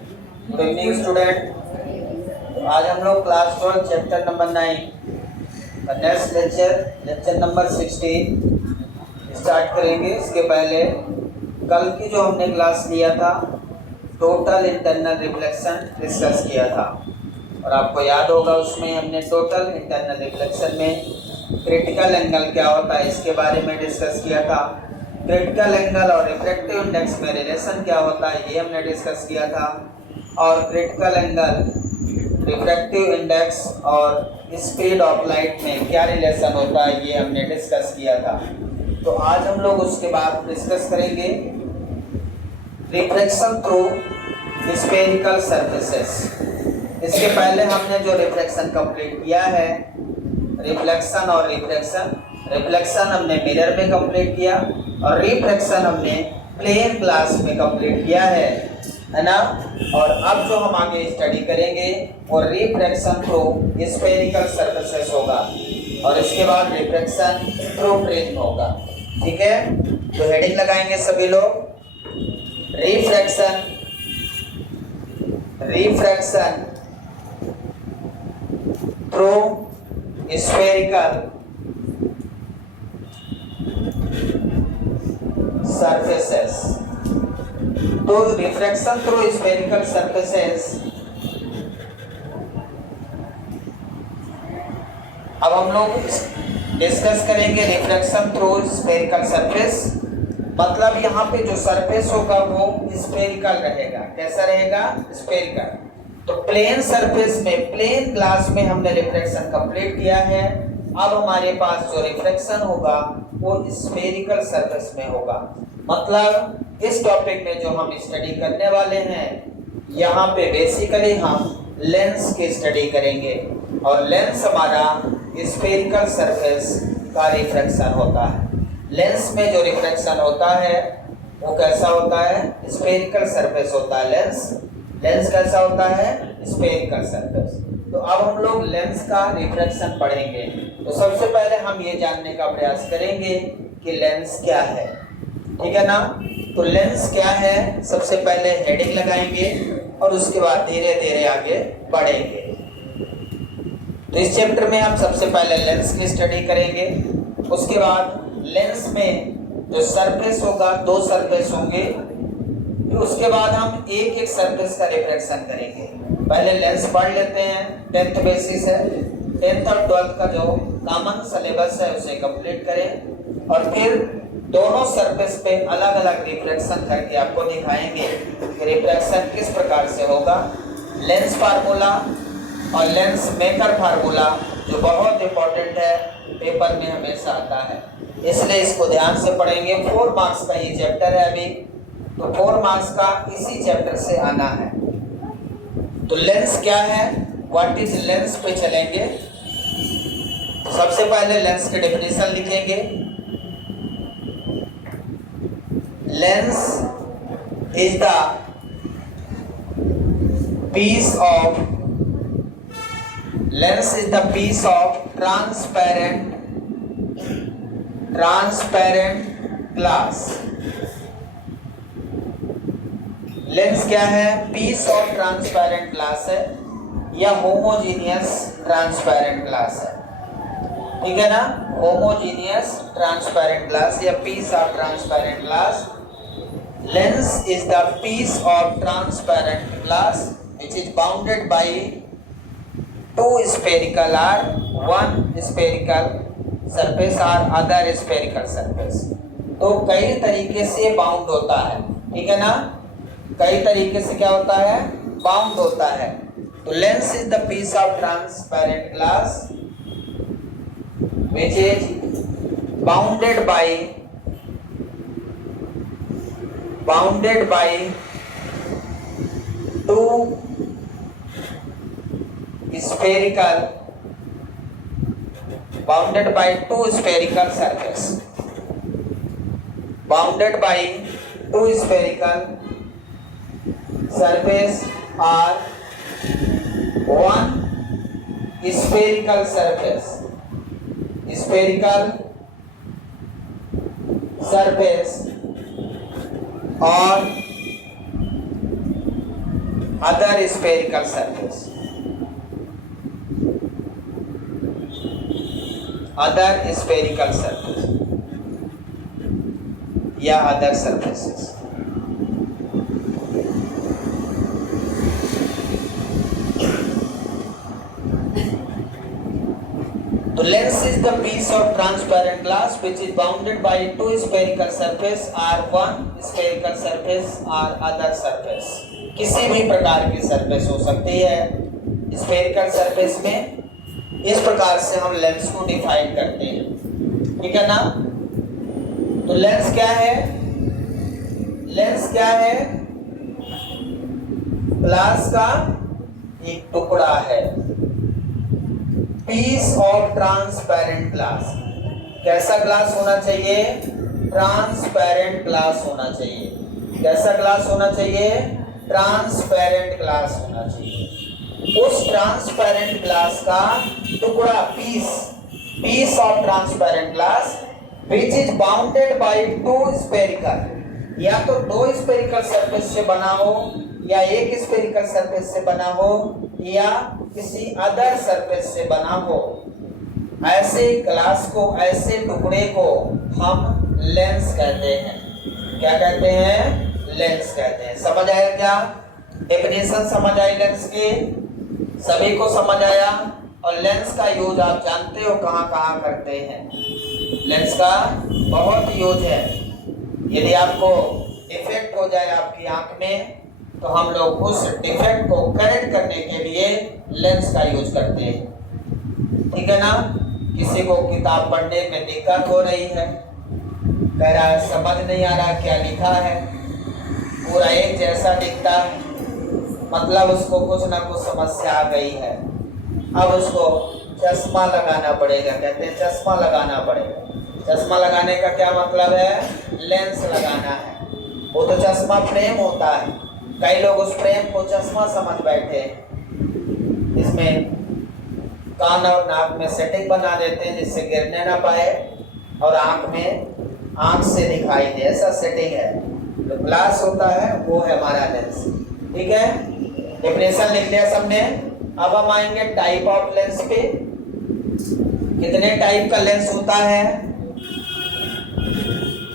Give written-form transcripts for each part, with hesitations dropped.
Good evening student. आज हम लोग class 12 chapter number 9 next lecture number 16 start करेंगे। इसके पहले कल की जो हमने क्लास लिया था टोटल इंटरनल रिफ्लेक्शन डिस्कस किया था और आपको याद होगा उसमें हमने टोटल इंटरनल रिफ्लेक्शन में क्रिटिकल एंगल क्या होता है इसके बारे में डिस्कस किया था। क्रिटिकल एंगल और रिफ्रैक्टिव इंडेक्स में रिलेशन क्या होता है ये हमने डिस्कस किया था और क्रिटिकल एंगल, रिफ्रैक्टिव इंडेक्स और स्पीड ऑफ लाइट में क्या रिलेशन होता है ये हमने डिस्कस किया था। तो आज हम लोग उसके बाद डिस्कस करेंगे रिफ्रैक्शन थ्रू स्फेरिकल सरफेसेस। इसके पहले हमने जो रिफ्रैक्शन कंप्लीट किया है रिफ्लेक्शन और रिफ्लेक्शन हमने मिरर में कंप्लीट किया और रिफ्रैक्शन हमने प्लेन ग्लास में कंप्लीट किया है ना। और अब जो हम आगे स्टडी करेंगे वो रिफ्रैक्शन थ्रू स्फेरिकल सरफेसेस होगा और इसके बाद रिफ्रैक्शन थ्रू प्रिज्म होगा। ठीक है, तो हेडिंग लगाएंगे सभी लोग। Refraction through spherical surfaces. तो रिफ्रैक्शन थ्रू स्फेरिकल सरफेसेस, अब हम लोग डिस्कस करेंगे रिफ्रैक्शन थ्रू स्फेरिकल सरफेस। मतलब यहाँ पे जो सरफेस होगा वो स्फेरिकल रहेगा। कैसा रहेगा? स्फेरिकल। तो प्लेन सरफेस में, प्लेन ग्लास में हमने रिफ्रैक्शन कंप्लीट किया है। अब हमारे पास जो रिफ्रैक्शन होगा वो स्फेरिकल सरफेस में होगा। मतलब इस टॉपिक में जो हम स्टडी करने वाले हैं यहाँ पे बेसिकली हम लेंस की स्टडी करेंगे और लेंस हमारा स्फेरिकल सरफेस का रिफ्रैक्शन होता है। लेंस में जो रिफ्रैक्शन होता है वो कैसा होता है? स्फेरिकल सरफेस होता है लेंस कैसा होता है? Spherical surface. तो अब हम लोग लेंस का रिफ्रैक्शन पढ़ेंगे। तो सबसे पहले हम ये जानने का प्रयास करेंगे कि लेंस क्या है। ठीक है ना? तो लेंस क्या है सबसे पहले हेडिंग लगाएंगे और उसके बाद धीरे धीरे आगे बढ़ेंगे। तो इस चैप्टर में हम सबसे पहले लेंस की स्टडी करेंगे। उसके बाद लेंस में जो सरफेस होगा, दो सरफेस होंगे, फिर उसके बाद हम एक एक सरफेस का रिफ्रैक्शन करेंगे। पहले लेंस पढ़ लेते हैं, 10th बेसिस है, 10th और 12th का जो कॉमन सिलेबस है उसे कंप्लीट करें और फिर दोनों सरफेस पे अलग अलग रिफ्रैक्शन करके आपको दिखाएंगे कि रिफ्रैक्शन किस प्रकार से होगा। लेंस फार्मूला और लेंस मेकर फार्मूला जो बहुत इंपॉर्टेंट है, पेपर में हमेशा आता है, इसलिए इसको ध्यान से पढ़ेंगे। 4 मार्क्स का ये चैप्टर है अभी, तो 4 मार्क्स का इसी चैप्टर से आना है। तो लेंस क्या है, व्हाट इज लेंस पे चलेंगे। तो सबसे पहले लेंस की डेफिनेशन लिखेंगे। Lens is the piece of transparent glass. Lens क्या है? पीस ऑफ ट्रांसपेरेंट ग्लास है या होमोजीनियस ट्रांसपेरेंट ग्लास है। ठीक है ना? होमोजीनियस ट्रांसपेरेंट ग्लास या piece of transparent glass. Lens is the piece of transparent glass which is bounded by two spherical or one spherical surface or other spherical surface। तो कई तरीके से bound होता है। ठीक है ना? कई तरीके से क्या होता है? बाउंड होता है। तो lens is the piece of transparent glass which is bounded by two spherical surface, bounded by two spherical surface or one spherical surface और other spherical surface, other spherical surface या अदर सरफेसेस। तो lens is the piece of transparent glass which is bounded by two spherical surface or one spherical surface or other surface। किसी भी प्रकार की surface हो सकती है स्फेरिकल सरफेस में। इस प्रकार से हम लेंस को डिफाइन करते हैं, ठीक है ना। तो लेंस क्या है? लेंस क्या है? ग्लास का एक टुकड़ा है, पीस ऑफ ट्रांसपेरेंट ग्लास। कैसा ग्लास होना चाहिए? ट्रांसपेरेंट ग्लास होना चाहिए। कैसा ग्लास होना चाहिए? ट्रांसपेरेंट ग्लास होना चाहिए। उस ट्रांसपेरेंट ग्लास का टुकड़ा, piece of transparent glass which is bounded by two spherical, या तो दो स्फेरिकल सरफेस से बना हो, या एक स्फेरिकल सरफेस से बना हो, या किसी अदर सरफेस से बना हो। ऐसे ग्लास को, ऐसे टुकड़े को हम लेंस कहते हैं। क्या कहते हैं? लेंस कहते हैं। समझ आया क्या? डेफिनेशन समझ आई लेंस की? सभी को समझ आया? और लेंस का यूज आप जानते हो कहाँ कहाँ करते हैं। लेंस का बहुत यूज है। यदि आपको डिफेक्ट हो जाए आपकी आंख में, तो हम लोग उस डिफेक्ट को करेक्ट करने के लिए लेंस का यूज करते हैं, ठीक है ना। किसी को किताब पढ़ने में दिक्कत हो रही है, कह रहा है समझ नहीं आ रहा क्या लिखा है, पूरा एक जैसा दिखता है, मतलब उसको कुछ ना कुछ समस्या आ गई है। अब उसको चश्मा लगाना पड़ेगा, कहते हैं चश्मा लगाना पड़ेगा। चश्मा लगाने का क्या मतलब है? लेंस लगाना है। वो तो चश्मा फ्रेम होता है, कई लोग उस फ्रेम को चश्मा समझ बैठे हैं। इसमें कान और नाक में सेटिंग बना देते हैं जिससे गिरने ना पाए और आंख से दिखाई दे, ऐसा सेटिंग है। जो ग्लास होता है वो है हमारा लेंस, ठीक है। डेफिनेशन लिख लिया सबने। अब हम आएंगे टाइप ऑफ लेंस पे। कितने टाइप का लेंस होता है?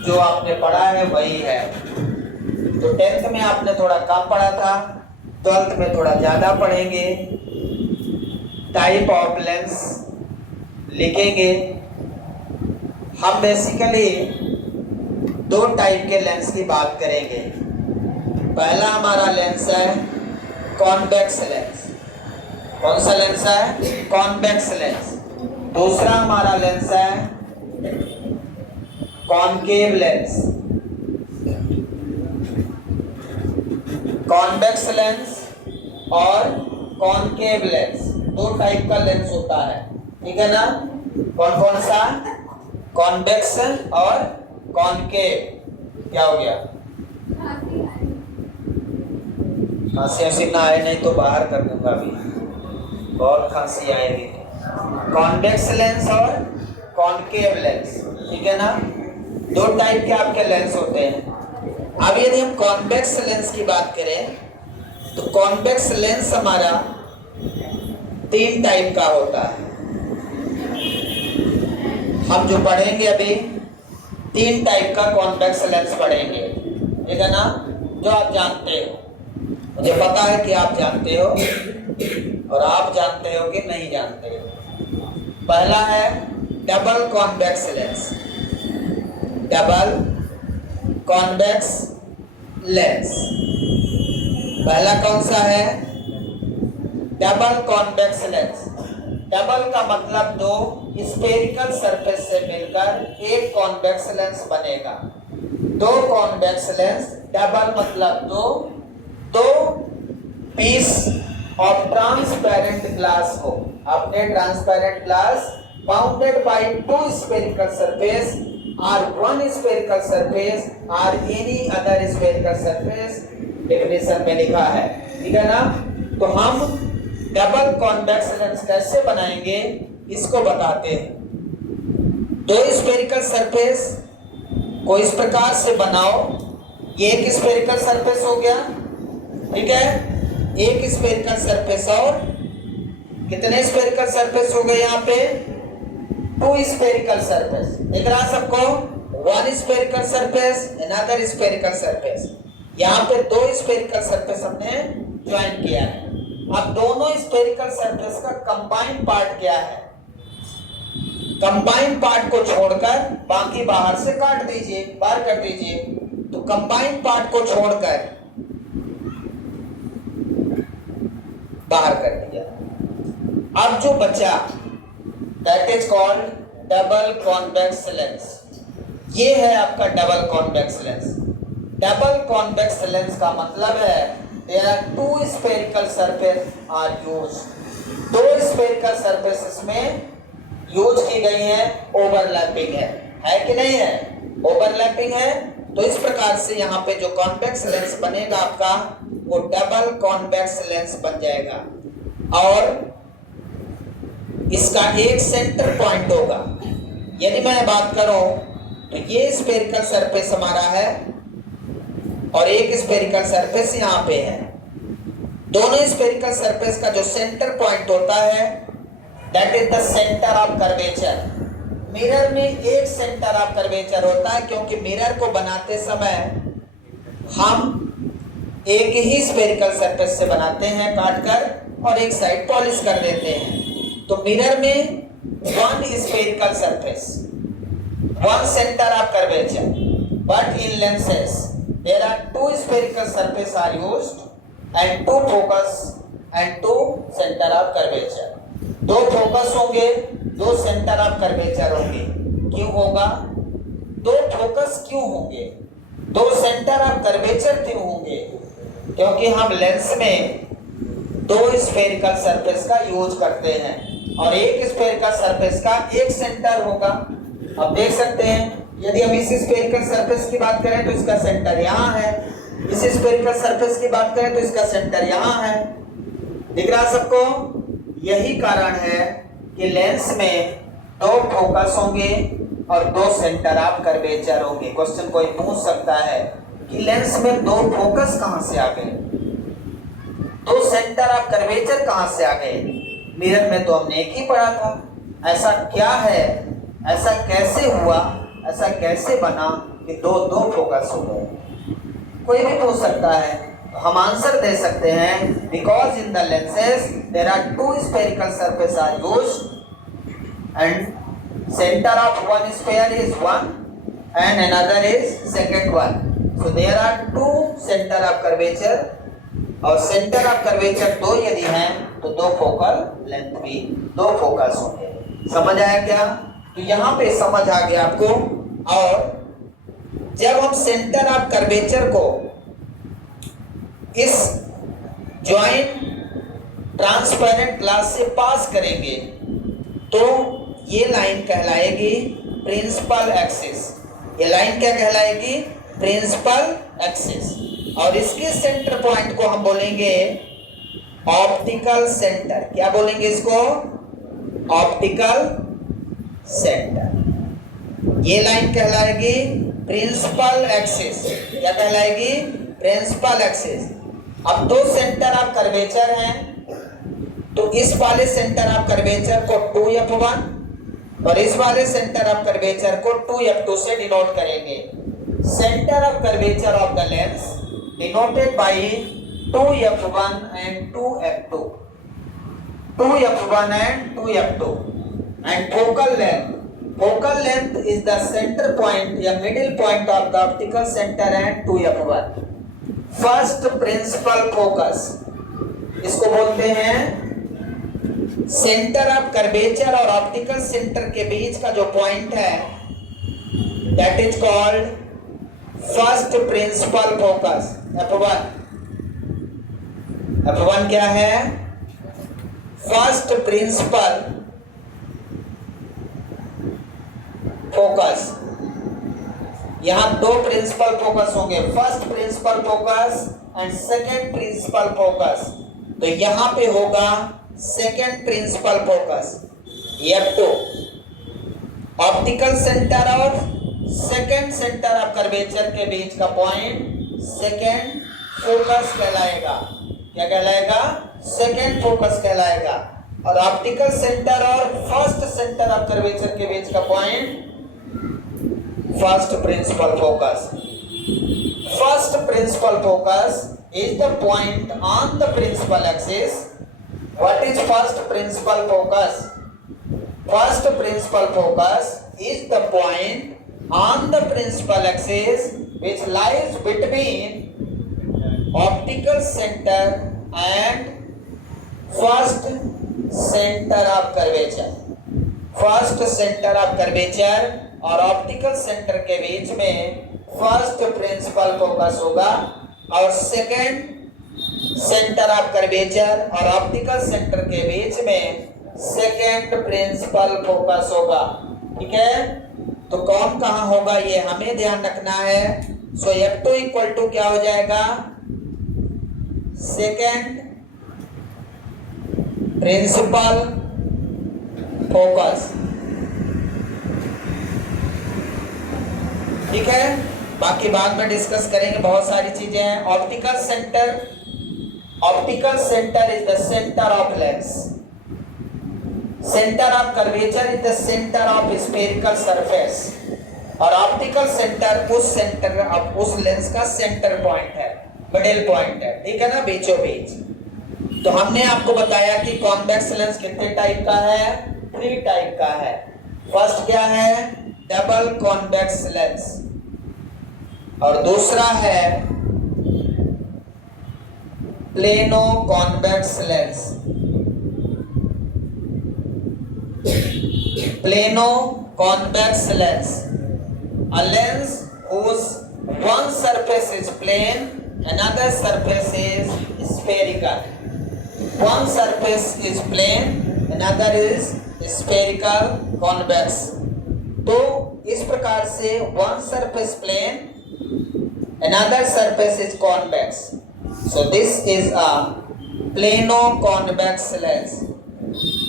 जो आपने पढ़ा है वही है। तो 10th में आपने थोड़ा कम पढ़ा था, 12th में थोड़ा ज्यादा पढ़ेंगे। टाइप ऑफ लेंस लिखेंगे। हम बेसिकली दो टाइप के लेंस की बात करेंगे। पहला हमारा लेंस है कॉन्वेक्स लेंस। कौन सा लेंस है? Convex lens. दूसरा हमारा लेंस है कॉनकेव लेंस। कॉन्वेक्स लेंस और कॉनकेव लेंस, दो टाइप का लेंस होता है, ठीक है ना। कौन कौन सा? कॉन्वेक्स और कॉनकेव। क्या हो गया? खांसी ना आए नहीं तो बाहर कर दूंगा अभी, बहुत खांसी आएगी। कॉन्वेक्स लेंस और कॉनकेव लेंस, ठीक है ना। दो टाइप के आपके लेंस होते हैं। अब यदि हम कॉन्वेक्स लेंस की बात करें तो कॉन्वेक्स लेंस हमारा 3 टाइप का होता है। हम जो पढ़ेंगे अभी 3 टाइप का कॉन्वेक्स लेंस पढ़ेंगे, ठीक है ना, जो आप जानते हो। मुझे पता है कि आप जानते हो और आप जानते हो कि नहीं जानते हो। पहला है double convex lens. Double convex lens पहला कौन सा है? Double convex lens. डबल का मतलब दो स्फेरिकल सरफेस से मिलकर एक कॉन्वेक्स लेंस बनेगा। दो कॉन्वेक्स लेंस, डबल मतलब दो पीस ऑफ ट्रांसपेरेंट ग्लास हो। आपने transparent glass bounded by two spherical surface or one spherical surface or any other spherical surface definition में लिखा है, ठीक है ना। तो हम डबल कॉन्वेक्स लेंस कैसे बनाएंगे इसको बताते हैं। दो स्फेरिकल सरफेस को इस प्रकार से बनाओ, ये एक स्फेरिकल सरफेस हो गया, ठीक है। एक स्फेरिकल सरफेस और कितने स्फेरिकल सरफेस हो गए यहाँ पे? 2 स्फेरिकल सरफेस। दिख रहा सबको? 1 spherical surface, another spherical surface. यहाँ पे 2 स्फेरिकल सरफेस हमने ज्वाइन किया है। अब दोनों स्फेरिकल सरफेस का कंबाइंड पार्ट क्या है? कंबाइंड पार्ट को छोड़कर बाकी बाहर से काट दीजिए, बाहर कर दीजिए। तो कंबाइंड पार्ट को छोड़कर बाहर कर दिया। अब जो बचा that is called double convex lens. ये है आपका double convex lens. Double convex lens का मतलब है there are 2 spherical surface are used. 2 spherical surfaces में यूज की गई है, ओवरलैपिंग है कि नहीं है? ओवरलैपिंग है। तो इस प्रकार से यहाँ पे जो कॉन्वेक्स लेंस बनेगा आपका वो डबल कॉन्वेक्स लेंस बन जाएगा और इसका एक सेंटर पॉइंट होगा। यदि मैं बात करूं तो ये स्फेरिकल सरफेस हमारा है और एक स्फेरिकल सरफेस यहाँ पे है। दोनों स्फेरिकल सरफेस का जो सेंटर पॉइंट होता है that is the centre of curvature. Mirror में एक सेंटर ऑफ कर्वेचर होता है क्योंकि मिरर को बनाते समय हम एक ही स्फेरिकल सरफेस से बनाते हैं काटकर और एक साइड पॉलिश कर देते हैं। तो मिरर में 1 spherical surface, 1 centre of curvature, but in lenses there are 2 spherical surface are used and 2 focus and 2 centre of curvature. 2 focus होंगे, 2 सेंटर ऑफ कर्वेचर होंगे। क्यों होगा? 2 फोकस क्यों होंगे? 2 सेंटर ऑफ कर्वेचर क्यों होंगे? क्योंकि हम लेंस में 2 स्फेरिकल सरफेस का यूज करते हैं और एक स्फेरिकल सरफेस का एक सेंटर होगा। अब देख सकते हैं यदि हम इस स्फेरिकल सरफेस की बात करें तो इसका सेंटर यहाँ है, इस स्फेरिकल सरफेस की बात करें तो इसका सेंटर यहाँ है। दिख रहा सबको? यही कारण है कि लेंस में 2 फोकस होंगे और 2 सेंटर ऑफ कर्वेचर होंगे। क्वेश्चन कोई पूछ सकता है कि लेंस में 2 फोकस कहां से आ गए, 2 सेंटर ऑफ कर्वेचर कहां से आ गए? मिरर में तो हमने एक ही पढ़ा था। ऐसा क्या है, ऐसा कैसे हुआ, ऐसा कैसे बना कि 2 फोकस हो गए? कोई भी पूछ सकता है। हम आंसर दे सकते हैं because in the lenses there are 2 spherical surface are used and centre of one sphere is 1 and another is second one. So there are 2 center of curvature और सेंटर ऑफ कर्वेचर 2 यदि हैं तो 2 focal length भी 2 focus होंगे। समझ आया क्या? तो यहाँ पे समझ आ गया आपको। और जब हम सेंटर ऑफ कर्वेचर को इस जॉइंट ट्रांसपेरेंट ग्लास से पास करेंगे तो ये लाइन कहलाएगी प्रिंसिपल एक्सिस। ये लाइन क्या कहलाएगी? Principal axis. और इसके सेंटर पॉइंट को हम बोलेंगे ऑप्टिकल सेंटर। क्या बोलेंगे इसको? Optical centre. ये लाइन कहलाएगी प्रिंसिपल एक्सिस। क्या कहलाएगी? Principal axis. अब 2 सेंटर ऑफ कर्वेचर हैं तो इस वाले सेंटर ऑफ कर्वेचर को 2f1 और इस वाले सेंटर ऑफ कर्वेचर को 2f2 से डिनोट करेंगे। Centre of curvature of the lens denoted by 2f1 and 2f2, 2f1 and 2f2 and focal length is the center point या middle point of the optical center and 2f1. First principal focus इसको बोलते हैं centre of curvature और optical centre के बीच का जो point है that is called first principal focus F1। F1 क्या है? First principal focus. यहां 2 प्रिंसिपल फोकस होंगे, first principal focus and second principal focus. तो यहां पे होगा second principal focus F2। Optical centre और सेकेंड सेंटर ऑफ कर्वेचर के बीच का पॉइंट सेकेंड फोकस कहलाएगा। क्या कहलाएगा? सेकेंड फोकस कहलाएगा। और ऑप्टिकल सेंटर और फर्स्ट सेंटर ऑफ कर्वेचर के बीच का point first principal focus. First principal focus is the point on the principal axis. What is first principal focus? First principal focus is the point on the principal axis which lies between optical center and first center of curvature. First center of curvature और optical centre के बीच में first principal focus होगा और second centre of curvature और optical centre के बीच में second principal focus होगा। ठीक है, तो कौन कहां होगा ये हमें ध्यान रखना है। सो F2 इक्वल टू क्या हो जाएगा? Second principal focus. ठीक है, बाकी बाद में डिस्कस करेंगे, बहुत सारी चीजें हैं। Optical centre is the centre of lens. Centre of curvature is the centre of spherical surface और ऑप्टिकल सेंटर उस लेंस का सेंटर पॉइंट है, मिडिल पॉइंट है। ठीक है ना, बीचों बीच। तो हमने आपको बताया कि कॉन्वेक्स लेंस कितने टाइप का है? 3 टाइप का है। फर्स्ट क्या है? डबल कॉन्वेक्स लेंस और दूसरा है plano convex lens. Plano convex lens, a lens whose one surface is plane, another surface is spherical. One surface is plane, another is spherical convex. तो इस प्रकार से one surface plane, another surface is convex. So this is a plano convex lens.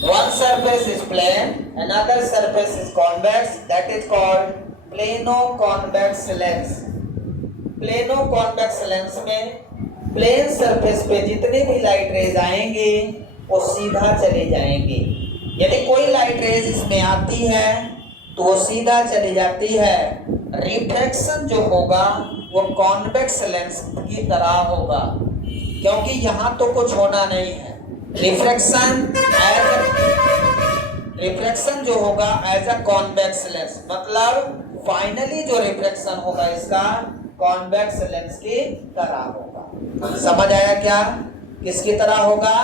One surface is plane, another surface is convex. That is called plano convex lens. Plano convex lens में plane surface पे जितने भी light rays आएंगे वो सीधा चले जाएंगे। यदि कोई लाइट रेज इसमें आती है तो वो सीधा चली जाती है। रिफ्लेक्शन जो होगा वो कॉन्वेक्स लेंस की तरह होगा, क्योंकि यहाँ तो कुछ होना नहीं है। रिफ्लेक्शन जो होगा एज अ कॉन्वेक्स लेंस, मतलब फाइनली जो रिफ्लेक्शन होगा इसका कॉन्वेक्स लेंस की तरह होगा। समझ आया क्या? किसकी तरह होगा?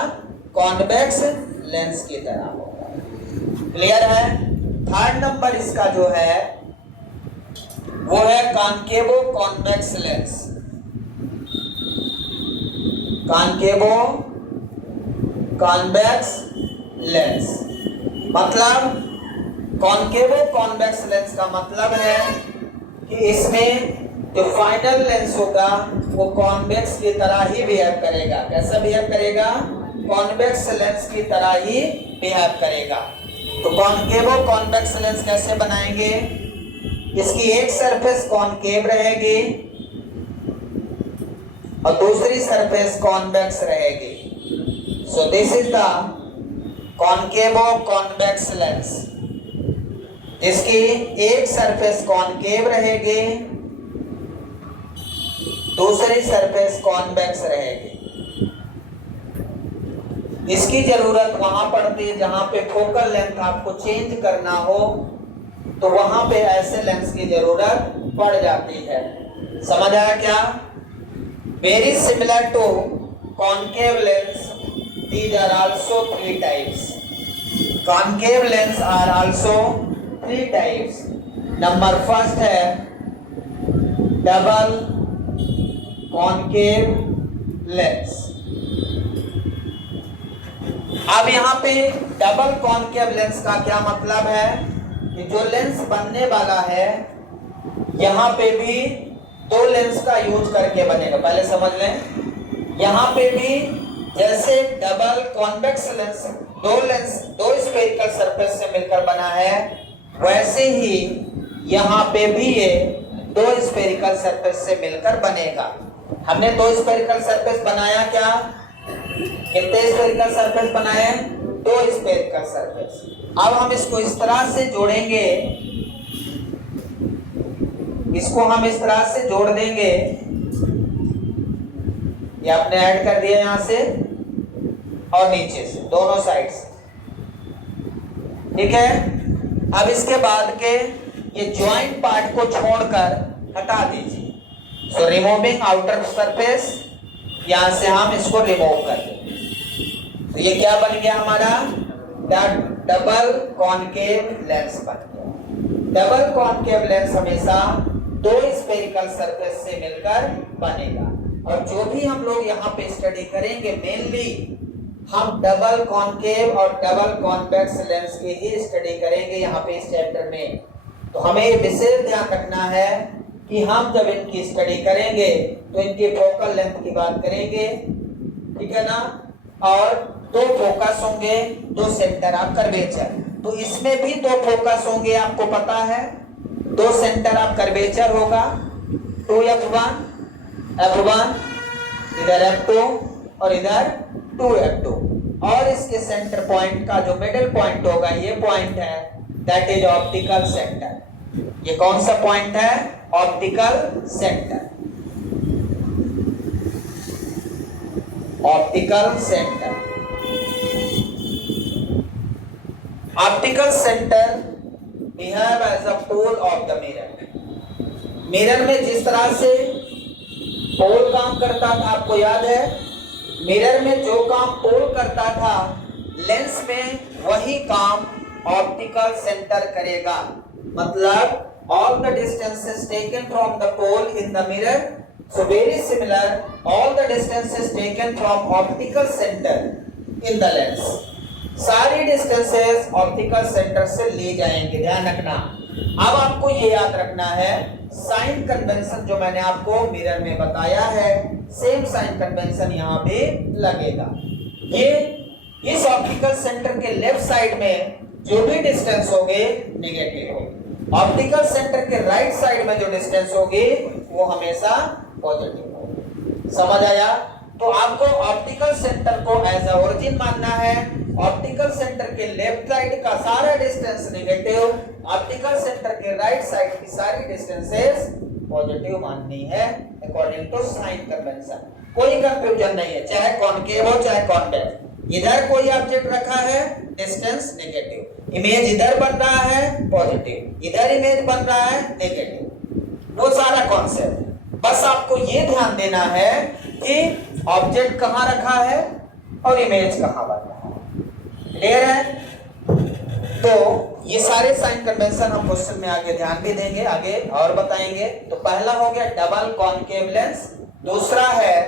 कॉन्वेक्स लेंस की तरह होगा। क्लियर है? थर्ड नंबर इसका जो है वो है concavo convex lens. Concavo convex lens मतलब कॉन्केवो कॉन्वेक्स लेंस का मतलब है कि इसमें जो फाइनल लेंस होगा वो कॉन्वेक्स की तरह ही बिहेव करेगा। कैसा बिहेव करेगा? कॉन्वेक्स लेंस की तरह ही बिहेव करेगा। तो कॉन्केवो कॉन्वेक्स लेंस कैसे बनाएंगे? इसकी एक सरफेस कॉन्केव रहेगी और दूसरी सरफेस कॉन्वेक्स रहेगी। So this is the concavo convex lens. इसकी एक सरफेस कॉन्केव रहेगी, दूसरी सरफेस कॉन्वेक्स रहेगी। इसकी जरूरत वहां पड़ती है जहां पे फोकल लेंथ आपको चेंज करना हो, तो वहां पे ऐसे लेंस की जरूरत पड़ जाती है। समझ आया क्या? Very similar to concave lens, these are also 3 types. Concave lens are also 3 types. Number first है डबल कॉन्केव लेंस। अब यहाँ पे डबल कॉन्केव लेंस का क्या मतलब है कि जो लेंस बनने वाला है यहाँ पे भी 2 लेंस का यूज करके बनेगा। पहले समझ लें, यहाँ पे भी जैसे डबल कॉन्वेक्स लेंस दो स्फेरिकल सरफेस से मिलकर बना है, वैसे ही यहाँ पे भी ये 2 स्फेरिकल सरफेस से मिलकर बनेगा। हमने 2 स्फेरिकल सरफेस बनाया क्या? कितने स्फेरिकल सरफेस बनाए? 2 स्फेरिकल सरफेस। अब हम इसको इस तरह से जोड़ेंगे, इसको हम इस तरह से जोड़ देंगे, ये आपने ऐड कर दिया यहां से और नीचे से दोनों साइड से, ठीक है। अब इसके बाद के ये ज्वाइंट पार्ट को छोड़कर हटा दीजिए। सो रिमूविंग आउटर सरफेस, यहां से हम इसको रिमूव कर देंगे। तो ये क्या बन गया हमारा? डबल कॉनकेव लेंस बन गया। डबल कॉनकेव लेंस हमेशा 2 स्फेरिकल सरफेस से मिलकर बनेगा। और जो भी हम लोग यहाँ पे स्टडी करेंगे, मेनली हम डबल कॉनकेव और डबल कॉन्वेक्स लेंस की ही स्टडी करेंगे यहाँ पे इस चैप्टर में। तो हमें ये विशेष ध्यान रखना है कि हम जब इनकी स्टडी करेंगे तो इनकी फोकल लेंथ की बात करेंगे, ठीक है ना। और 2 फोकस होंगे, 2 सेंटर ऑफ कर्वेचर। तो इसमें भी 2 फोकस होंगे, आपको पता है। 2 सेंटर ऑफ कर्वेचर होगा, 2f1 f1, इधर f2 और इधर 2f2। और इसके सेंटर पॉइंट का जो मिडिल पॉइंट होगा, ये पॉइंट है, दैट इज ऑप्टिकल सेंटर। ये कौन सा पॉइंट है? Optical centre. Optical centre, optical centre behave as a pole of the mirror. Mirror में जिस तरह से पोल काम करता था, आपको याद है, मिरर में जो काम पोल करता था, लेंस में वही काम ऑप्टिकल सेंटर करेगा। मतलब all the distances taken from the pole in the mirror, so very similar, all the distances taken from optical center in the lens, सारी डिस्टेंसेस ऑप्टिकल सेंटर से ली जाएंगे, ध्यान रखना। अब आपको ये याद रखना है, साइन कन्वेंशन जो मैंने आपको मिरर में बताया है, सेम साइन कन्वेंशन यहाँ पे लगेगा। ये इस ऑप्टिकल सेंटर के लेफ्ट साइड में जो भी डिस्टेंस होगी नेगेटिव होगी, ऑप्टिकल सेंटर के राइट साइड में जो डिस्टेंस होगी वो हमेशा पॉजिटिव होगी। समझ आया? तो आपको ऑप्टिकल सेंटर को एज अ ओरिजिन मानना है। ऑप्टिकल सेंटर के लेफ्ट साइड का सारा डिस्टेंस नेगेटिव, ऑप्टिकल सेंटर के राइट साइड की सारी डिस्टेंसेस पॉजिटिव माननी है अकॉर्डिंग टू साइन कन्वेंशन। कोई कंफ्यूजन नहीं है, चाहे कॉनकेव हो चाहे कॉन्वेक्स। इधर कोई ऑब्जेक्ट रखा है, डिस्टेंस नेगेटिव, इमेज इधर बन रहा है पॉजिटिव, इधर इमेज बन रहा है नेगेटिव, वो सारा कॉन्सेप्ट। बस आपको ये ध्यान देना है कि ऑब्जेक्ट कहां रखा है और इमेज कहां बन रहा है। क्लियर है? तो ये सारे साइन कन्वेंशन हम क्वेश्चन में आगे ध्यान भी देंगे, आगे और बताएंगे। तो पहला हो गया डबल कॉनकेव लेंस, दूसरा है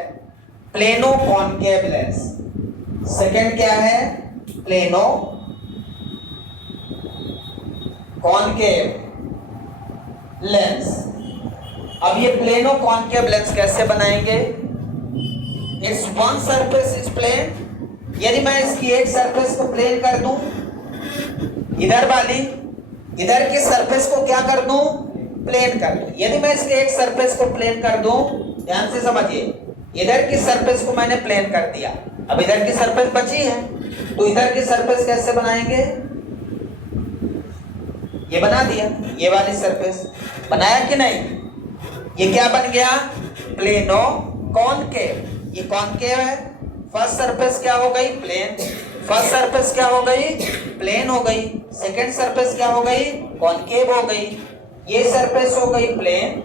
प्लेनो कॉनकेव लेंस, सेकंड क्या है? Plano concave lens. अब ये प्लेनो कॉनकेव लेंस कैसे बनाएंगे? Its one surface is plane. यदि मैं इसकी एक सरफेस को प्लेन कर दूं, इधर वाली, इधर की सरफेस को क्या कर दूं? प्लेन कर दूं। यदि मैं इसके एक सरफेस को प्लेन कर दूं, ध्यान से समझिए, इधर की सरफेस को मैंने प्लेन कर दिया, अब इधर की सरफेस बची है, तो इधर की सरफेस कैसे बनाएंगे? ये बना दिया, ये वाली सरफेस बनाया कि नहीं? ये क्या बन गया? Plano concave. ये कॉनकेव है। फर्स्ट सरफेस क्या हो गई? प्लेन। फर्स्ट सरफेस क्या हो गई? प्लेन हो गई। सेकंड सरफेस क्या हो गई? कॉनकेव हो गई। ये सरफेस हो गई प्लेन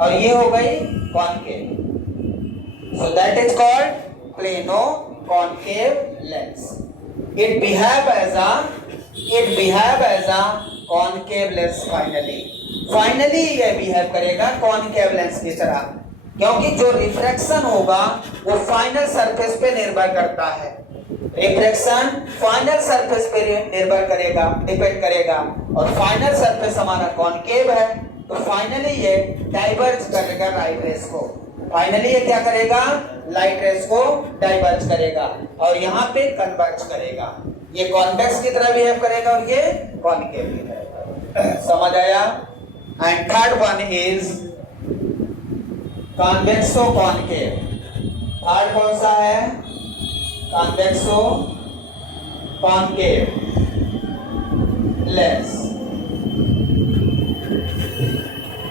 और ये हो गई concave. So that is called plano concave lens. It behave as a concave lens finally ये बिहेव करेगा कॉनकेव लेंस की तरह, क्योंकि जो रिफ्रैक्शन होगा वो फाइनल सरफेस पे निर्भर करता है। रिफ्रैक्शन फाइनल सरफेस पे निर्भर करेगा, डिपेंड करेगा, और फाइनल सरफेस हमारा कॉनकेव है, तो फाइनली ये डाइवर्ज करेगा लाइट रेस को। फाइनली ये क्या करेगा? लाइट रेस को डाइवर्ज करेगा और यहाँ पे कन्वर्ज करेगा। ये कॉन्वेक्स की तरह बिहेव करेगा और ये कॉनकेव की तरह। समझ आया? And third one is कॉन्वेक्सो concave. Third कौन सा है? कॉन्वेक्सो कॉनकेव लेंस।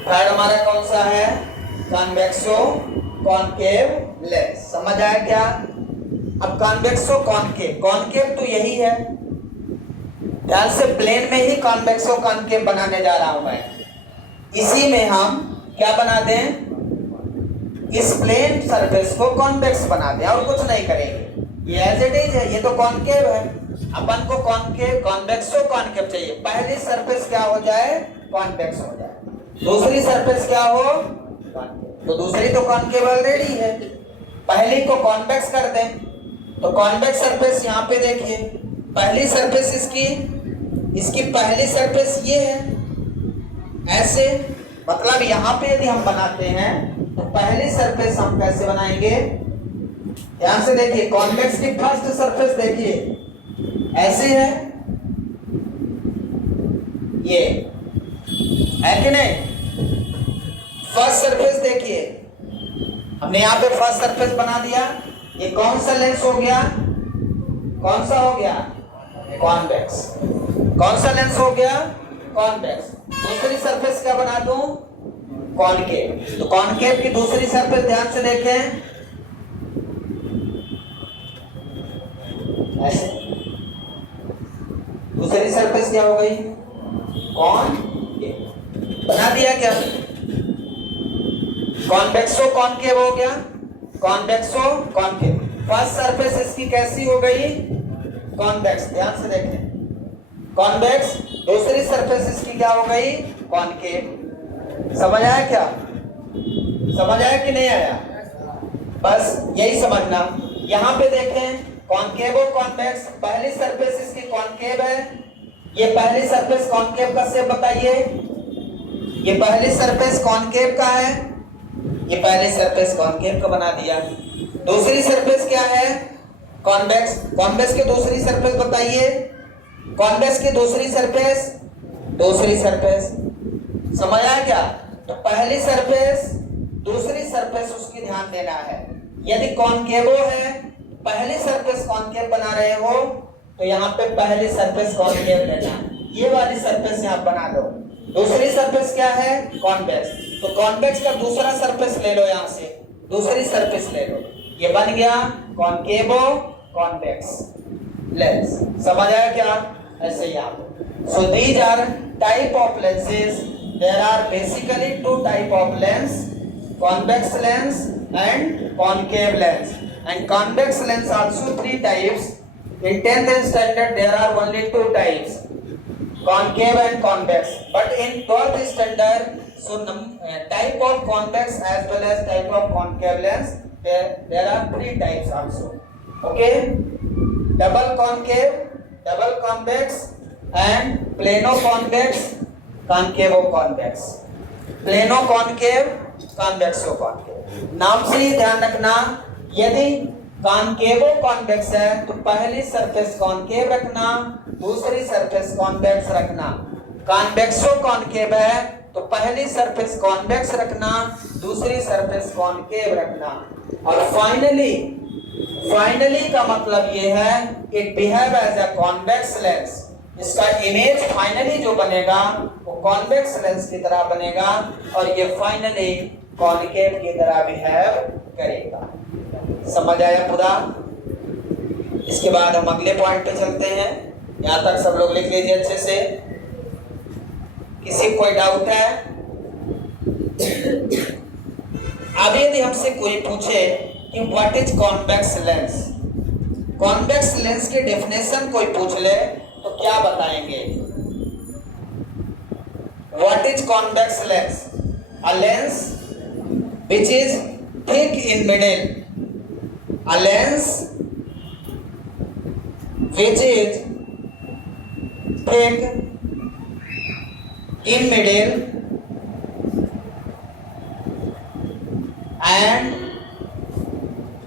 थर्ड हमारा कौन सा है? कॉन्वेक्सो कॉनकेव लेंस। समझ आया क्या? अब कॉन्वेक्सो कॉनकेव, कॉनकेव तो यही है, ध्यान से, प्लेन में ही कॉन्वेक्सो कॉनकेव बनाने जा रहा हूं मैं। इसी में हम क्या बना दें? इस प्लेन सरफेस को कॉन्वेक्स बना दें और कुछ नहीं करेंगे। ये एज इट इज है, ये तो कॉनकेव है। अपन को कॉनकेव, कॉन्वेक्सो कॉनकेव चाहिए। पहली सरफेस क्या हो जाए? कॉन्वेक्स हो जाए, दूसरी सरफेस क्या हो? कॉनकेव। तो दूसरी तो कॉनकेव ऑलरेडी है, पहली को कॉन्वेक्स कर दें। तो कॉन्वेक्स सरफेस यहाँ पे देखिए, पहली सरफेस इसकी पहली सरफेस ये है, ऐसे, मतलब यहाँ पे यदि हम बनाते हैं तो पहली सरफेस हम कैसे बनाएंगे? ध्यान से देखिए, कॉन्वेक्स की फर्स्ट सरफेस देखिए ऐसे है, ये है कि नहीं? फर्स्ट सरफेस देखिए, हमने यहाँ पे फर्स्ट सरफेस बना दिया। ये कौन सा लेंस हो गया? कौन सा हो गया? कॉन्वेक्स। कौन सा लेंस हो गया? कॉन्वेक्स। दूसरी सरफेस क्या बना दूं? कॉनकेव। तो कॉनकेव की दूसरी सरफेस ध्यान से देखें, ऐसे। दूसरी सरफेस क्या हो गई? कॉनकेव। बना दिया क्या? कॉन्वेक्सो कॉनकेव हो गया, कॉन्वेक्सो कॉनकेव। फर्स्ट सरफेस इसकी कैसी हो गई? कॉन्वेक्स। ध्यान से देखें, कॉन्वेक्स। दूसरी सरफेस इसकी क्या हो गई? कॉनकेव। समझ आया क्या? समझ आया कि नहीं आया? बस यही समझना। यहाँ पे देखें, कॉनकेव और कॉन्वेक्स, पहली सरफेस इसकी कॉनकेव है। ये पहली सरफेस कॉनकेव का शेप बताइए। ये पहली सरफेस कॉनकेव का है, ये पहली सरफेस कॉनकेव का बना दिया। दूसरी सरफेस क्या है? कॉन्वेक्स। कॉन्वेक्स की दूसरी सरफेस बताइए। कॉन्वेक्स की दूसरी सरफेस, दूसरी सरफेस। समझ आया क्या? तो पहली सरफेस, दूसरी सरफेस उसकी ध्यान देना है। यदि कॉनकेव है, पहली सरफेस कॉनकेव बना रहे हो तो यहाँ पे पहली सरफेस कॉनकेव लेना, ये वाली सरफेस यहाँ बना दो। दूसरी सरफेस क्या है? कॉन्वेक्स। तो कॉन्वेक्स का दूसरा सरफेस ले लो, यहाँ से दूसरी सरफेस ले लो, ये बन गया कॉनकेवो कॉन्वेक्स लेंस। समझ आया क्या? ऐसे यहाँ पे। So these are type of lenses. There are basically two type of lens, convex lens and concave lens, and convex lens also 3 types. In 10th standard there are only 2 types, concave and convex, but in 12th standard, so type of convex as well as type of concave lens, there are 3 types also. Okay, double concave, double convex and plano convex, concavo convex, plano concave, कॉन्वेक्सो concave. नाम से ही ध्यान रखना, यदि कॉनकेवो convex है तो पहली surface concave रखना, दूसरी सरफेस कॉन्वेक्स रखना। कॉन्वेक्सो कॉनकेव है तो पहली सरफेस कॉन्वेक्स रखना, दूसरी सरफेस कॉनकेव रखना। और फाइनली का मतलब ये है, it behave as a convex lens. इसका इमेज फाइनली जो बनेगा वो कॉन्वेक्स लेंस की तरह बनेगा और ये फाइनली कॉनकेव की तरह बिहेव करेगा। समझ आया पूरा? इसके बाद हम अगले पॉइंट पे चलते हैं। यहाँ तक सब लोग लिख लीजिए अच्छे से। किसी कोई डाउट है? अब यदि हमसे कोई पूछे कि what is convex lens, convex lens की डेफिनेशन कोई पूछ ले तो क्या बताएंगे? What is convex lens? A lens which is thick in middle, a lens which is thick in middle and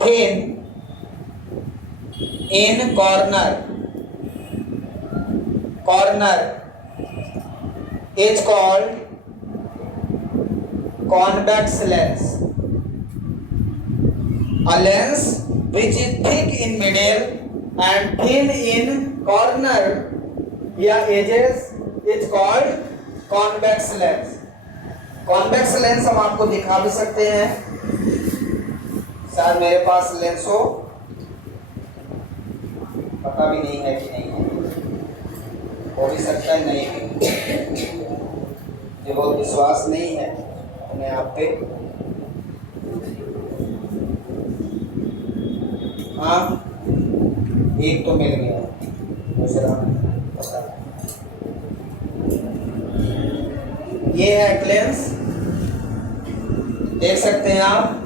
thin in corner is called convex lens, A lens which is thick in middle and thin in corner या edges is called convex lens. Convex lens हम आपको दिखा भी सकते हैं, शायद मेरे पास lens हो, पता भी नहीं है कि नहीं है, हो भी सकता है नहीं भी, मुझे बहुत विश्वास नहीं है अपने आप पे। हाँ, एक तो मिल गया, दूसरा पता। ये है लेंस, देख सकते हैं आप।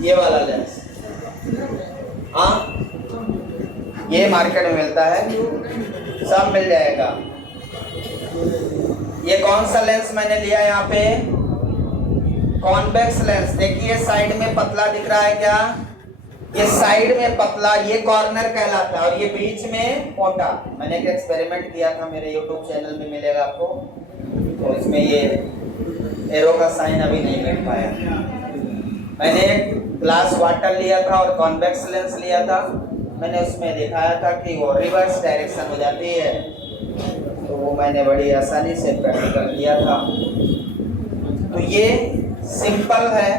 ये वाला लेंस, हाँ, ये मार्केट में मिलता है, सब मिल जाएगा। ये कौन सा लेंस मैंने लिया यहाँ पे? Convex lens. देखिए साइड में पतला दिख रहा है क्या? ये साइड में पतला, ये कॉर्नर कहलाता है, और ये बीच में मोटा। मैंने एक एक्सपेरिमेंट किया था, मेरे YouTube चैनल में मिलेगा आपको। तो इसमें ये एरो का साइन अभी नहीं मिल पाया। मैंने एक ग्लास वाटर लिया था और कॉन्वेक्स लेंस लिया था। मैंने उसमें दिखाया था कि वो रिवर्स डायरेक्शन हो जाती है, तो वो मैंने बड़ी आसानी से प्रैक्टिकल किया था। तो ये सिंपल है,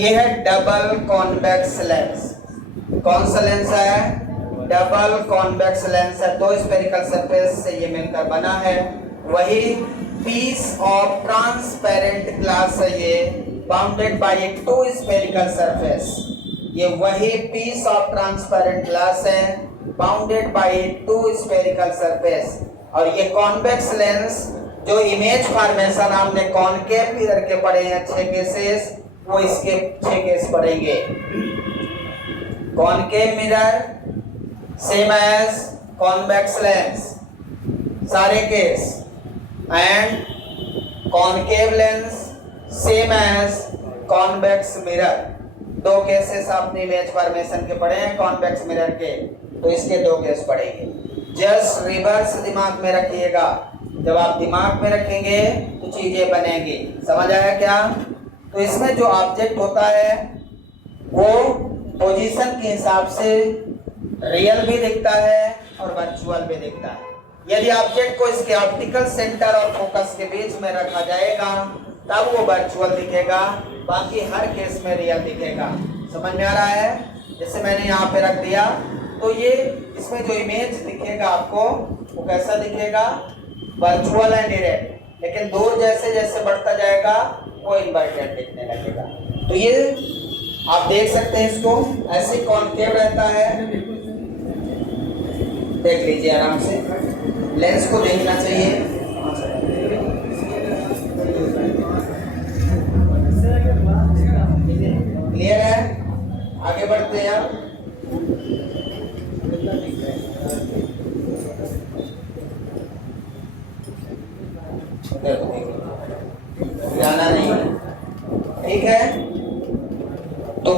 ये है डबल कॉन्वेक्स लेंस। कौन सा लेंस है? डबल कॉन्वेक्स लेंस है। दो स्फेरिकल सरफेस से ये मिलकर बना है। वही पीस ऑफ ट्रांसपेरेंट ग्लास है ये, bounded by a two spherical surface. ये वही पीस ऑफ ट्रांसपेरेंट ग्लास है, bounded by a two spherical surface. और ये कॉन्वेक्स लेंस जो इमेज फॉर्मेशन आपने कॉनकेव मिरर के पढ़े हैं 6 केसेस, वो इसके 6 केस पढ़ेंगे। Concave mirror same as convex lens, सारे case, and concave lens same as convex mirror. 2 cases आपने इमेज फॉर्मेशन के पढ़े हैं कॉन्वेक्स मिरर के, तो इसके 2 केस पढ़ेंगे। जस्ट रिवर्स दिमाग में रखिएगा, जब आप दिमाग में रखेंगे तो चीजें बनेंगी। समझ आया क्या? तो इसमें जो ऑब्जेक्ट होता है वो पोजीशन के हिसाब से रियल भी दिखता है और वर्चुअल भी दिखता है। यदि ऑब्जेक्ट को इसके ऑप्टिकल सेंटर और फोकस के बीच में रखा जाएगा तब वो वर्चुअल दिखेगा, बाकी हर केस में रियल दिखेगा। समझ में आ रहा है? जैसे मैंने यहाँ पे रख दिया, तो ये इसमें जो इमेज दिखेगा आपको वो कैसा दिखेगा? Virtual and direct. लेकिन दूर जैसे जैसे बढ़ता जाएगा वो इन्वर्टेड दिखने लगेगा। तो ये आप देख सकते हैं, इसको ऐसे कॉनकेव रहता है, देख लीजिए आराम से, लेंस को देखना चाहिए। क्लियर है? आगे बढ़ते हैं आप। जाना नहीं, ठीक है? तो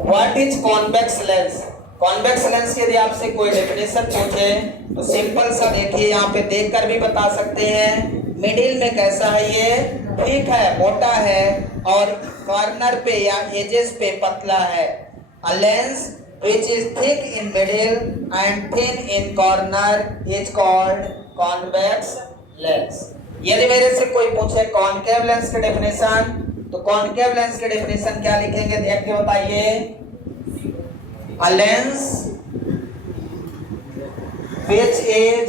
what is convex lens? Convex lens की यदि आपसे कोई डेफिनेशन पूछे तो सिंपल सा देखिए, यहाँ पे देखकर भी बता सकते हैं। मिडिल में कैसा है? ये ठीक है, मोटा है, और कॉर्नर पे या एजेस पे पतला है। A lens which is thick in middle and thin in corner is called convex lens. यदि मेरे से कोई पूछे कॉनकेव लेंस के डेफिनेशन, तो कॉनकेव लेंस के डेफिनेशन क्या लिखेंगे? देख के बताइए। A lens which is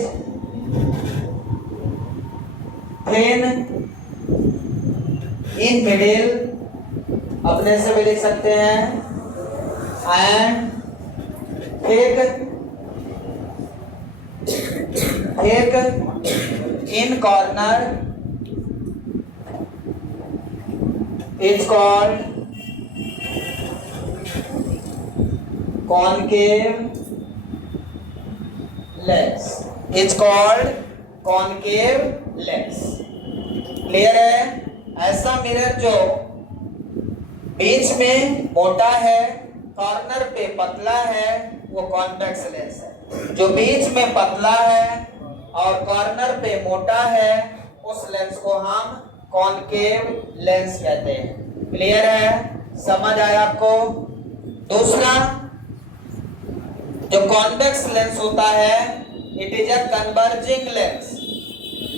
thin in middle, अपने से भी लिख सकते हैं, and thick in corner is called concave lens. It's called concave lens. Clear है? ऐसा मिरर जो बीच में मोटा है, कॉर्नर पे पतला है, वो कॉन्वेक्स लेंस है। जो बीच में पतला है और कॉर्नर पे मोटा है उस लेंस को हम कॉनकेव लेंस कहते हैं। क्लियर है, समझ आया आपको। दूसरा जो कॉन्वेक्स लेंस होता है it is a converging lens.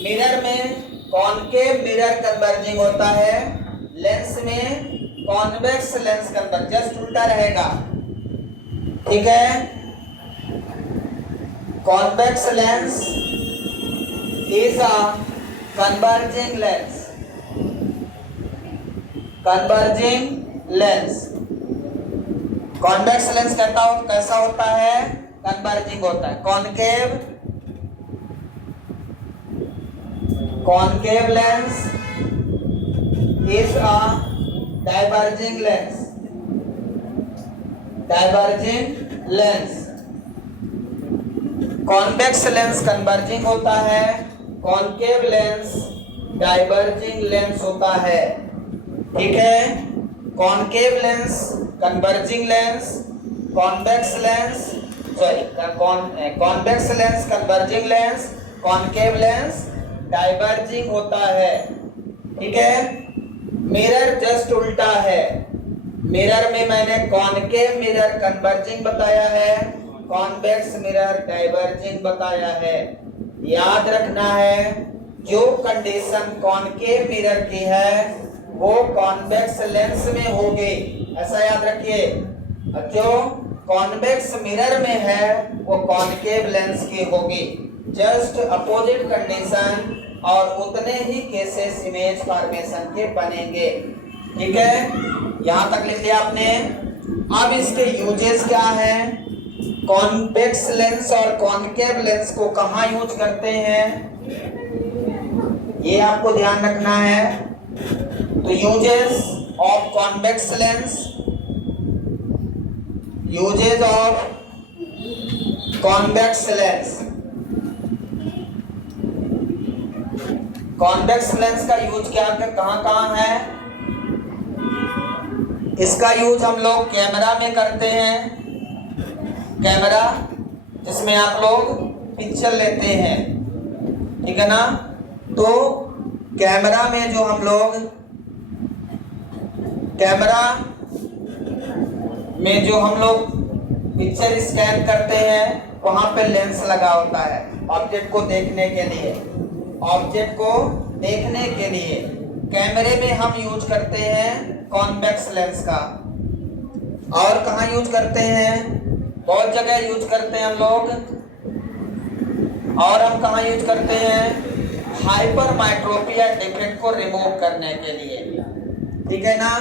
Mirror में कॉनकेव मिरर कन्वर्जिंग होता है, लेंस में कॉन्वेक्स लेंस कन्वर्ज जस्ट उल्टा रहेगा। ठीक है, convex lens is a converging lens. Converging lens convex lens कैसा होता है? कन्वर्जिंग होता है। Concave lens is a diverging lens. Diverging lens. Convex lens converging होता है, कॉनकेव लेंस डाइवर्जिंग लेंस होता है। ठीक है, concave lens converging lens, convex lens convex lens converging lens, concave lens diverging होता है। ठीक है, मिरर जस्ट उल्टा है। मिरर में मैंने कॉनकेव मिरर कन्वर्जिंग बताया है, कॉन्वेक्स मिरर डाइवर्जिंग बताया है। याद रखना है जो कंडीशन कॉनकेव मिरर की है वो कॉन्वेक्स लेंस में होगी, ऐसा याद रखिए। जो कॉन्वेक्स मिरर में है वो कॉनकेव लेंस की होगी। जस्ट अपोजिट कंडीशन और उतने ही केसेस इमेज फॉर्मेशन के बनेंगे। ठीक है, यहां तक लिख लिया आपने। अब इसके यूजेस क्या है? कॉन्वेक्स लेंस और कॉनकेव लेंस को कहां यूज करते हैं ये आपको ध्यान रखना है। तो uses of convex lens, uses of convex lens. Convex lens का यूज क्या कहां है? इसका यूज हम लोग कैमरा में करते हैं। कैमरा जिसमें आप लोग पिक्चर लेते हैं, ठीक है ना। तो कैमरा में जो हम लोग पिक्चर स्कैन करते हैं वहां पे लेंस लगा होता है ऑब्जेक्ट को देखने के लिए। ऑब्जेक्ट को देखने के लिए कैमरे में हम यूज करते हैं कॉन्वेक्स लेंस का। और कहाँ यूज करते हैं? बहुत जगह यूज करते हैं हम लोग। और हम कहाँ यूज करते हैं? हाइपरमेट्रोपिया डिफेक्ट को रिमूव करने के लिए। ठीक है ना,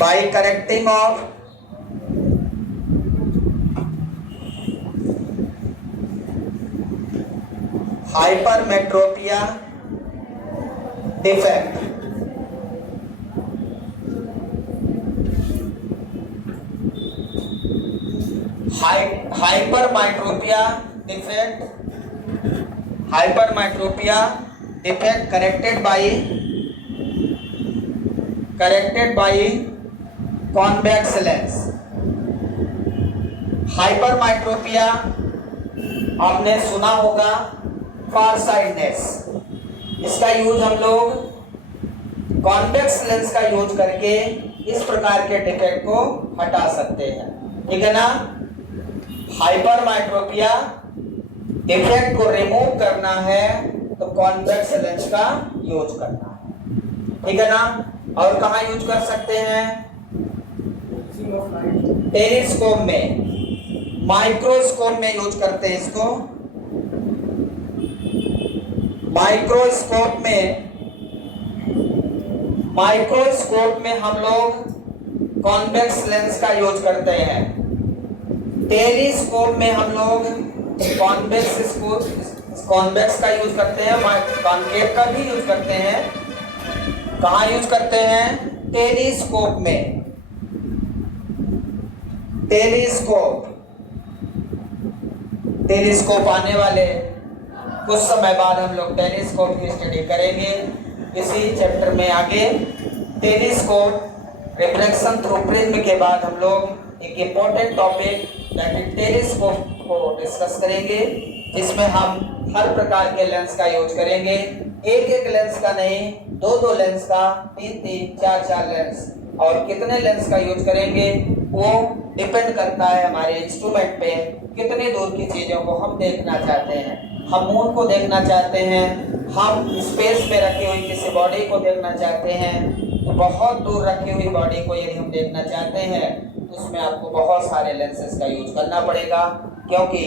by correcting of hypermetropia defect. Hypermetropia defect corrected by convex lens. Hypermetropia आपने सुना होगा, फार साइडनेस। इसका यूज हम लोग कॉन्वेक्स लेंस का यूज करके इस प्रकार के डिफेक्ट को हटा सकते हैं। ठीक है ना, हाइपरमेट्रोपिया डिफेक्ट को रिमूव करना है तो कॉन्वेक्स लेंस का यूज करना है। ठीक है ना। और कहाँ यूज कर सकते हैं? टेलीस्कोप में, माइक्रोस्कोप में यूज करते हैं इसको। माइक्रोस्कोप में हम लोग कॉन्वेक्स लेंस का यूज करते हैं। टेलीस्कोप में हम लोग कॉन्वेक्स का यूज करते हैं, कॉन्केव का भी यूज करते हैं। कहाँ यूज करते हैं? टेलीस्कोप में। टेलीस्कोप आने वाले कुछ समय बाद हम लोग टेलीस्कोप की स्टडी करेंगे इसी चैप्टर में आगे। टेलीस्कोप रिफ्लेक्शन थ्रू प्रिज्म के बाद हम लोग एक important topic that is telescope को डिस्कस करेंगे, जिसमें हम हर प्रकार के लेंस का यूज करेंगे। एक एक लेंस का नहीं, दो दो लेंस का, तीन तीन, चार चार लेंस, और कितने लेंस का यूज करेंगे वो डिपेंड करता है हमारे इंस्ट्रूमेंट पे, कितनी दूर की चीजों को हम देखना चाहते हैं। हम मून को देखना चाहते हैं, हम स्पेस में रखी हुई किसी बॉडी को देखना चाहते हैं, तो बहुत दूर रखी हुई बॉडी को यदि हम देखना चाहते हैं तो उसमें आपको बहुत सारे लेंसेज का यूज करना पड़ेगा, क्योंकि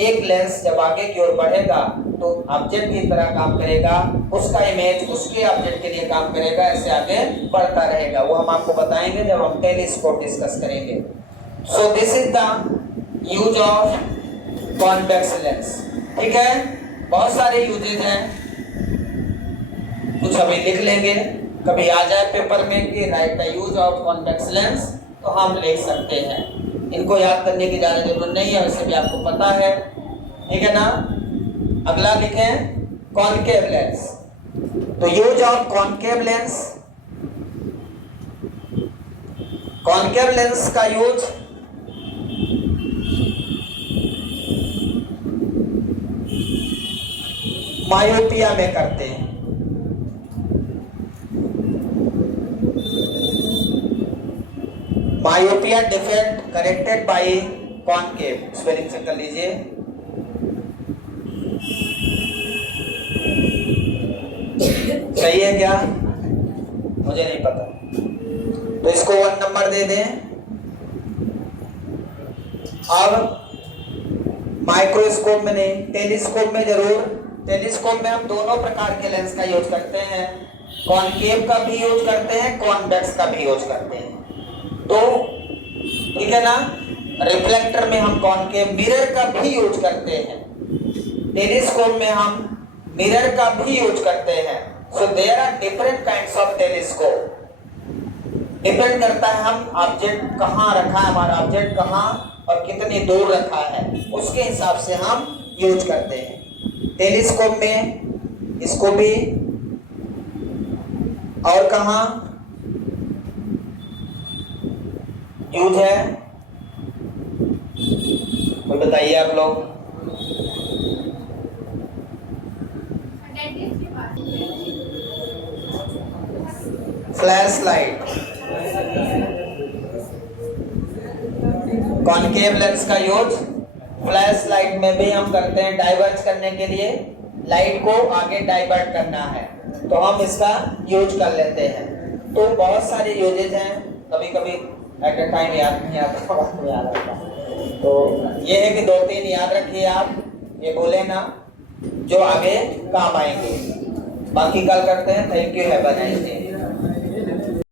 एक लेंस जब आगे की ओर बढ़ेगा तो ऑब्जेक्ट की तरह काम करेगा, उसका इमेज उसके ऑब्जेक्ट के लिए काम करेगा, ऐसे आगे बढ़ता रहेगा। वो हम आपको बताएंगे जब हम टेलीस्कोप डिस्कस करेंगे। So this is the use of convex lens. ठीक है, बहुत सारे यूजेज हैं, कुछ अभी लिख लेंगे, कभी आ जाए पेपर में कि right the use of convex lens, तो हम लिख सकते हैं। इनको याद करने की ज़्यादा जरूरत नहीं है, वैसे भी आपको पता है। ठीक है ना। अगला लिखें कॉनकेव लेंस। तो use of concave lens, concave lens का यूज मायोपिया में करते हैं। Myopia defect corrected by concave, spelling check कर लीजिए। सही है क्या? मुझे नहीं पता, तो इसको 1 नंबर दे दें। अब माइक्रोस्कोप में नहीं, टेलीस्कोप में जरूर। टेलीस्कोप में हम दोनों प्रकार के लेंस का यूज करते हैं, कॉनकेव का भी यूज करते हैं, कॉन्वेक्स का भी यूज करते हैं। तो ठीक है ना। रिफ्लेक्टर में हम कॉनकेव, मिरर का भी यूज करते हैं। टेलीस्कोप में हम मिरर का भी यूज करते हैं। So there are different kinds of telescope. Depend करता है हम ऑब्जेक्ट कहाँ रखा है, हमारा ऑब्जेक्ट कहाँ और कितनी दूर रखा है, उसके हिसाब से हम यूज करते हैं। टेलीस्कोप में इसको भी, और कहाँ यूज है कोई बताइए आप लोग। फ्लैश लाइट, कॉनकेव लेंस का यूज फ्लैश लाइट में भी हम करते हैं। डाइवर्ट करने के लिए, लाइट को आगे डाइवर्ट करना है तो हम इसका यूज कर लेते हैं। तो बहुत सारे यूजेज हैं, कभी कभी एट ए टाइम याद नहीं आता, बाद में याद आता। तो ये है कि 2-3 याद रखिए आप, ये बोले ना, जो आगे काम आएंगे। बाकी कल करते हैं। Thank you, have a nice day.